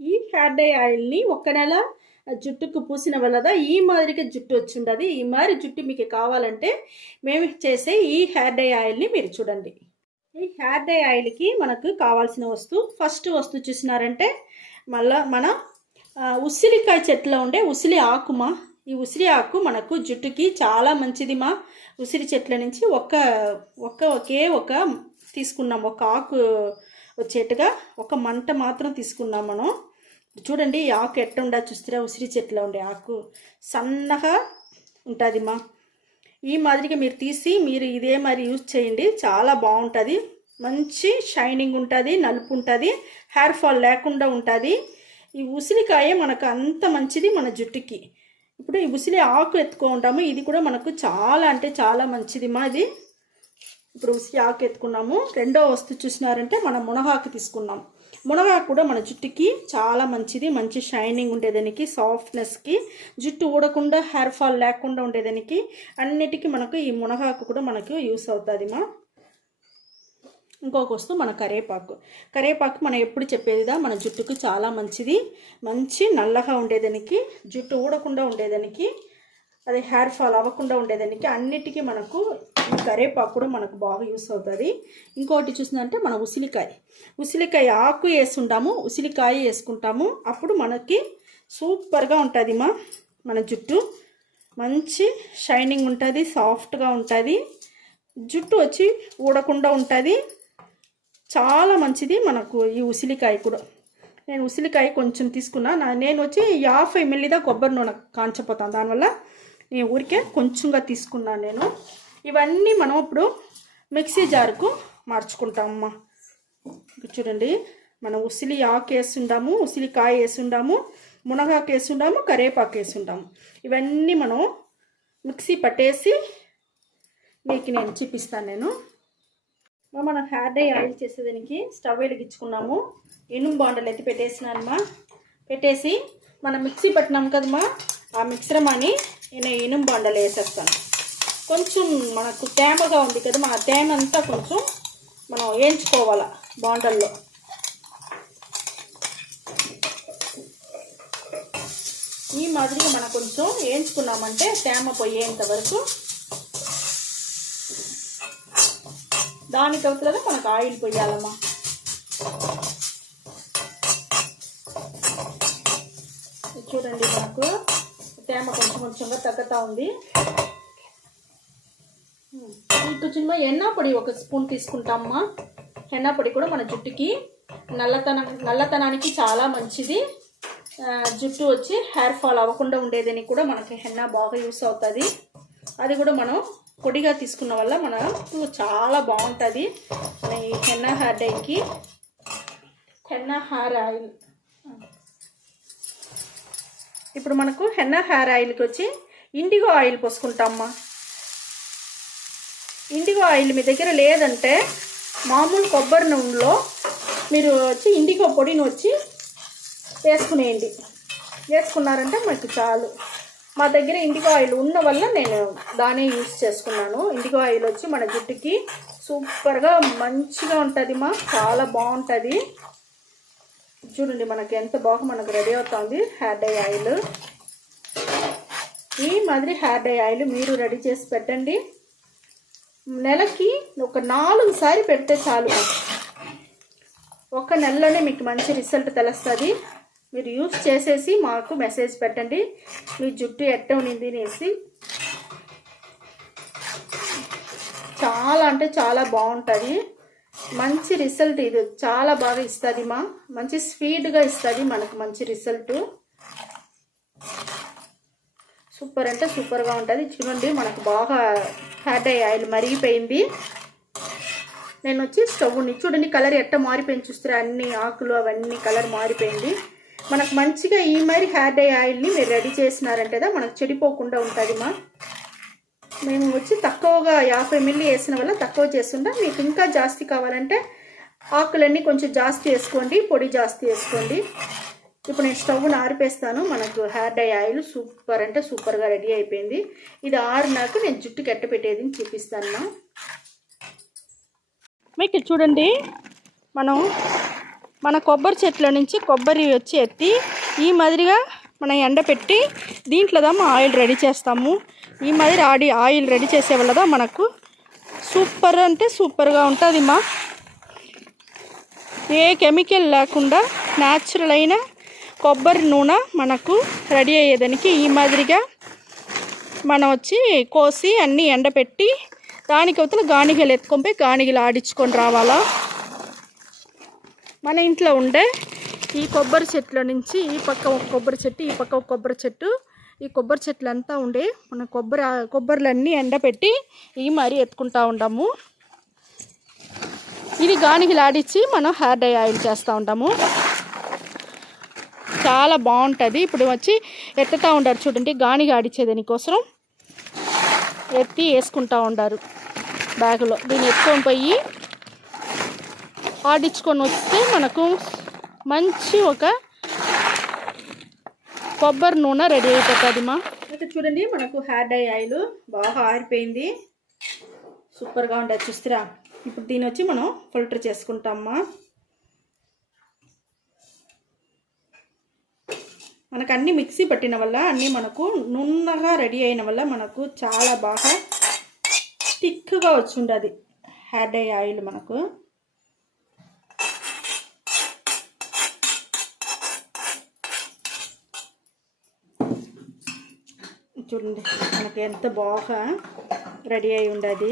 ఈ hair dye ఆయిల్ని ఒక్క నెల జుట్టుకు పూసిన వల్ల ఈ మాదిరిగా జుట్టు వచ్చి ఉండదు. ఈ మాదిరి జుట్టు మీకు కావాలంటే మేము చేసే ఈ హెయిర్ డై ఆయిల్ని మీరు చూడండి. ఈ హెయిర్ డై ఆయిల్కి మనకు కావాల్సిన ఫస్ట్ వస్తువు చూసినారంటే మళ్ళా మన ఉసిరికాయ చెట్టులో ఉండే ఉసిరి ఆకుమా. ఈ ఉసిరి ఆకు మనకు జుట్టుకి చాలా మంచిది మా. ఉసిరి చెట్ల నుంచి ఒకే ఒక తీసుకున్నాం, ఒక ఆకు వచ్చేట్టుగా ఒక మంట మాత్రం తీసుకున్నాం మనం. చూడండి ఈ ఆకు ఎట్ట ఉండా చూస్తారా, ఉసిరి చెట్లో ఉండే ఆకు సన్నగా ఉంటుంది మా. ఈ మాదిరిగా మీరు తీసి మీరు ఇదే మరి యూజ్ చేయండి, చాలా బాగుంటుంది. మంచి షైనింగ్ ఉంటుంది, నలుపు ఉంటుంది, హెయిర్ ఫాల్ లేకుండా ఉంటుంది. ఈ ఉసిరికాయ మనకు అంత మంచిది మన జుట్టుకి. ఇప్పుడు ఈ ఉసిరి ఆకు ఎత్తుకుంటాము, ఇది కూడా మనకు చాలా అంటే చాలా మంచిది మా. ఇది ఇప్పుడు ఉసిరి ఆకు ఎత్తుకున్నాము. రెండో వస్తువు చూసినారంటే మనం మునగాకు తీసుకున్నాం. మునగాకు కూడా మన జుట్టుకి చాలా మంచిది, మంచి షైనింగ్ ఉండేదానికి, సాఫ్ట్నెస్కి, జుట్టు ఊడకుండా హెయిర్ ఫాల్ లేకుండా ఉండేదానికి అన్నిటికీ మనకు ఈ మునగాకు కూడా మనకు యూస్ అవుతుంది మా. ఇంకొక వస్తువు మన కరివేపాకు. కరివేపాకు మనం ఎప్పుడు చెప్పేదిదా మన జుట్టుకు చాలా మంచిది, మంచి నల్లగా ఉండేదానికి, జుట్టు ఊడకుండా ఉండేదానికి, అది హెయిర్ ఫాల్ అవ్వకుండా ఉండేదానికి అన్నిటికీ మనకు ఈ కరివేపాకు కూడా మనకు బాగా యూస్ అవుతుంది. ఇంకోటి చూసిందంటే మన ఉసిరికాయ ఆకు వేసుకుంటాము, ఉసిరికాయ వేసుకుంటాము, అప్పుడు మనకి సూపర్గా ఉంటుంది మా. మన జుట్టు మంచి షైనింగ్ ఉంటుంది, సాఫ్ట్గా ఉంటుంది, జుట్టు వచ్చి ఊడకుండా ఉంటుంది, చాలా మంచిది మనకు ఈ ఉసిరికాయ కూడా. నేను ఉసిరికాయ కొంచెం తీసుకున్నా, నేను వచ్చి 50 ml కొబ్బరి నూనె కాంచపోతాను, దానివల్ల నేను ఊరికే కొంచెంగా తీసుకున్నాను నేను. ఇవన్నీ మనం ఇప్పుడు మిక్సీ జారుకు మార్చుకుంటామమ్మా. చూడండి మనం ఉసిరి ఆకు వేసుండాము, ఉసిరికాయ వేసుండాము, మునగాకు వేసుండాము, కరివేపాకు వేసుండాము. ఇవన్నీ మనం మిక్సీ పట్టేసి మీకు నేను చూపిస్తాను. నేను మనం హెయిర్ డై ఆయిల్ చేసేదానికి స్టవ్ వెలిగించుకున్నాము, ఇనుము బాండలు ఎత్తి పెట్టేసినానమ్మా. పెట్టేసి మనం మిక్సీ పట్టినాం కదమ్మా, ఆ మిక్సరమాని నేను ఇనుము బాండలు వేసేస్తాను. కొంచెం మనకు తేమగా ఉంది కదా, మన తేమ అంతా కొంచెం మనం వేయించుకోవాలి బాండల్లో. ఈ మాదిరిగా మనం కొంచెం వేయించుకున్నామంటే తేమ పోయేంత వరకు, దానికి అవతల మనకు ఆయిల్ పోయాలమ్మా. చూడండి మనకు తేమ కొంచెం కొంచెంగా తగ్గుతూ ఉంది. కొంచెం ఎన్న పొడి 1 స్పూన్ తీసుకుంటామమ్మా. హెన్నా పొడి కూడా మన జుట్టుకి నల్లతనానికి చాలా మంచిది. జుట్టు వచ్చి హెయిర్ ఫాల్ అవ్వకుండా ఉండేదని కూడా మనకి హెన్నా బాగా యూస్ అవుతుంది. అది కూడా మనం పొడిగా తీసుకున్న వల్ల మనకు చాలా బాగుంటుంది. ఈ హెన్నా హెయిర్ డైకి హెన్నా హెయిర్ ఆయిల్. ఇప్పుడు మనకు హెన్నా హెయిర్ ఆయిల్కి వచ్చి ఇండిగో ఆయిల్ పోసుకుంటామమ్మా. ఇండిగో ఆయిల్ మీ దగ్గర లేదంటే మామూలు కొబ్బరి నూనెలో మీరు వచ్చి ఇండిగో పొడిని వచ్చి వేసుకునేయండి. వేసుకున్నారంటే మనకి చాలు. మా దగ్గర ఇండిగో ఆయిల్ ఉన్న వల్ల నేను దానే యూస్ చేసుకున్నాను. ఇండిగో ఆయిల్ వచ్చి మన జుట్టుకి సూపర్గా మంచిగా ఉంటుంది మా, చాలా బాగుంటుంది. చూడండి మనకి ఎంత బాగా మనకు రెడీ అవుతుంది హెయిర్ డై ఆయిల్. ఈ మాదిరి హెయిర్ డై ఆయిల్ మీరు రెడీ చేసి పెట్టండి. నెలకి ఒక 4 సారి పెడితే చాలు, ఒక నెలలోనే మీకు మంచి రిజల్ట్ తెలుస్తుంది. మీరు యూస్ చేసేసి మాకు మెసేజ్ పెట్టండి, మీ జుట్టు ఎట్ట ఉన్నింది అనేసి. చాలా అంటే చాలా బాగుంటుంది, మంచి రిజల్ట్ ఇది చాలా బాగా ఇస్తుంది మా. మంచి స్వీట్గా ఇస్తుంది మనకు మంచి రిజల్ట్. సూపర్ అంటే సూపర్గా ఉంటుంది. చూడండి మనకు బాగా హెయిర్ డై ఆయిల్ మరిగిపోయింది. నేను వచ్చి స్టవ్ని చూడండి కలర్ ఎట్ట మారిపోయింది చూస్తారా, అన్ని ఆకులు అవన్నీ కలర్ మారిపోయింది. మనకు మంచిగా ఈ మరి హెయిర్ డై ఆయిల్ని మీరు రెడీ చేసినారంటే మనకు చెడిపోకుండా ఉంటుంది మా. మేము వచ్చి తక్కువగా 50 ml వేసిన వల్ల తక్కువ చేస్తుంటా. మీకు ఇంకా జాస్తి కావాలంటే ఆకులన్నీ కొంచెం జాస్తి వేసుకోండి, పొడి జాస్తి వేసుకోండి. ఇప్పుడు నేను స్టవ్ని ఆరిపేస్తాను. మనకు హెయిర్ డై ఆయిల్ సూపర్ అంటే సూపర్గా రెడీ అయిపోయింది. ఇది ఆరినాక నేను జుట్టుకి ఎట్ట పెట్టేది చూపిస్తాను. మీకు చూడండి మనం మన కొబ్బరి చెట్ల నుంచి కొబ్బరి వచ్చి ఎత్తి ఈ మాదిరిగా మనం ఎండపెట్టి దీంట్లోదా ఆయిల్ రెడీ చేస్తాము. ఈ మాదిరి ఆయిల్ రెడీ చేసే వల్లదా మనకు సూపర్ అంటే సూపర్గా ఉంటుంది మా. ఏ కెమికల్ లేకుండా న్యాచురల్ అయిన కొబ్బరి నూనె మనకు రెడీ అయ్యేదానికి ఈ మాదిరిగా మనం వచ్చి కోసి అన్నీ ఎండపెట్టి దానికి అవతల గానిగలు ఎత్తుకొని పోయి గానిగలు ఆడించుకొని రావాలా. మన ఇంట్లో ఉండే ఈ కొబ్బరి చెట్ల నుంచి ఈ పక్క ఒక కొబ్బరి చెట్టు, ఈ పక్క ఒక కొబ్బరి చెట్టు, ఈ కొబ్బరి చెట్లు అంతా ఉండే మన కొబ్బరిలన్నీ ఎండపెట్టి ఈ మరి ఎత్తుకుంటూ ఉంటాము. ఇది గానిగలు ఆడించి మనం హెయిర్ డై ఆయిల్ చేస్తూ ఉంటాము. చాలా బాగుంటుంది. ఇప్పుడు వచ్చి ఎత్తుతూ ఉంటారు చూడండి, గానిగ ఆడించేదానికోసం ఎత్తి వేసుకుంటూ ఉంటారు బ్యాగులో. దీన్ని ఎత్తుకొని పోయి ఆడించుకొని వస్తే మనకు మంచి ఒక కొబ్బరి నూనె రెడీ అయిపోతుంది మా. అయితే చూడండి మనకు హెయిర్ డై ఆయిల్ బాగా ఆరిపోయింది, సూపర్గా ఉండదు చూస్తారా. ఇప్పుడు దీని వచ్చి మనం ఫిల్టర్ చేసుకుంటామా. మనకు అన్నీ మిక్సీ పట్టిన వల్ల అన్నీ మనకు నున్నగా రెడీ అయిన వల్ల మనకు చాలా బాగా థిక్గా వచ్చి ఉండదు హెయిర్ డై ఆయిల్ మనకు. చూడండి మనకి ఎంత బాగా రెడీ అయి ఉండదు.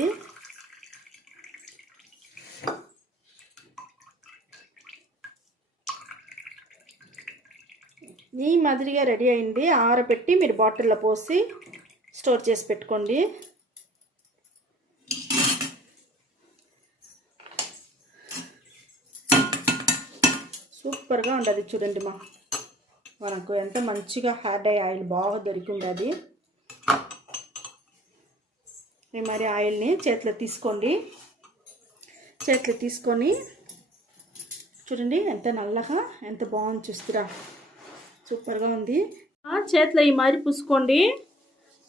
ఈ మాదిరిగా రెడీ అయింది. ఆరబెట్టి మీరు బాటిల్లో పోసి స్టోర్ చేసి పెట్టుకోండి. సూపర్గా ఉండదు చూడండి మా. మనకు ఎంత మంచిగా హెయిర్ డై ఆయిల్ బాగా దొరికి ఉండదు. మరి ఆయిల్ని చేతిలో తీసుకోండి. చేతిలో తీసుకొని చూడండి ఎంత నల్లగా ఎంత బాగుంది చూస్తురా, సూపర్గా ఉంది. చేతిలో ఈ మాదిరి పూసుకోండి.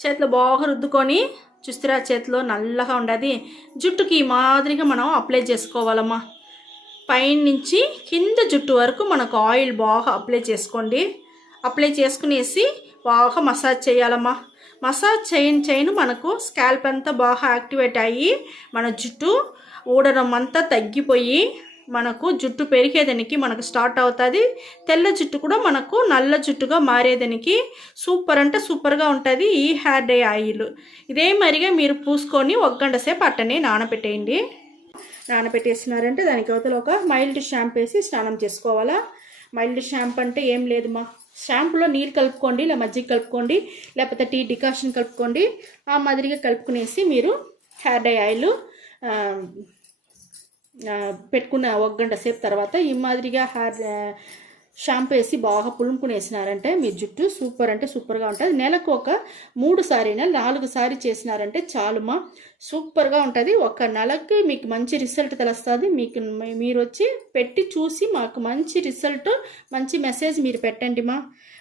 చేతిలో బాగా రుద్దుకొని చూస్తురా చేతిలో నల్లగా ఉండదు. జుట్టుకి ఈ మాదిరిగా మనం అప్లై చేసుకోవాలమ్మా. పైన నుంచి కింద జుట్టు వరకు మనకు ఆయిల్ బాగా అప్లై చేసుకోండి. అప్లై చేసుకునేసి బాగా మసాజ్ చేయాలమ్మా. మసాజ్ చేయను మనకు స్కాల్ప్ అంతా బాగా యాక్టివేట్ అయ్యి మన జుట్టు ఊడడం అంతా తగ్గిపోయి మనకు జుట్టు పెరిగేదానికి మనకు స్టార్ట్ అవుతుంది. తెల్ల జుట్టు కూడా మనకు నల్ల జుట్టుగా మారేదానికి సూపర్ అంటే సూపర్గా ఉంటుంది ఈ హెయిర్ డై ఆయిల్. ఇదే మరిగా మీరు పూసుకొని 1 గంట సేపు అట్టనే నానబెట్టేయండి. నానబెట్టేసినారంటే దానికి అవతల ఒక మైల్డ్ షాంపూ వేసి స్నానం చేసుకోవాలా. మైల్డ్ షాంపూ అంటే ఏం లేదు మా, షాంపూలో నీరు కలుపుకోండి, లేదా మజ్జిగ కలుపుకోండి, లేకపోతే టీ డికాషన్ కలుపుకోండి. ఆ మాదిరిగా కలుపుకునేసి మీరు హెయిర్ డై ఆయిల్ పెట్టుకున్న 1 గంట సేపు తర్వాత ఈ మాదిరిగా షాంపూ వేసి బాగా పులుముకునేసినారంటే మీ జుట్టు సూపర్ అంటే సూపర్గా ఉంటుంది. నెలకు ఒక 3 సార్లు 4 సార్లు చేసినారంటే చాలుమా, సూపర్గా ఉంటుంది. ఒక నెలకి మీకు మంచి రిజల్ట్ తెలుస్తుంది. మీరు వచ్చి పెట్టి చూసి మాకు మంచి రిజల్ట్ మంచి మెసేజ్ మీరు పెట్టండి మా.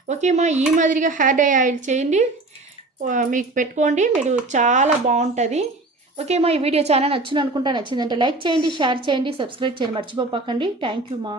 ఓకేమా, ఈ మాదిరిగా హెయిర్ డై ఆయిల్ చేయండి, మీకు పెట్టుకోండి, మీరు చాలా బాగుంటుంది. ఓకేమా, ఈ వీడియో చాలా నచ్చింది అనుకుంటా. నచ్చిందంటే లైక్ చేయండి, షేర్ చేయండి, సబ్స్క్రైబ్ చేయండి మర్చిపోకండి. థ్యాంక్ యూ మా.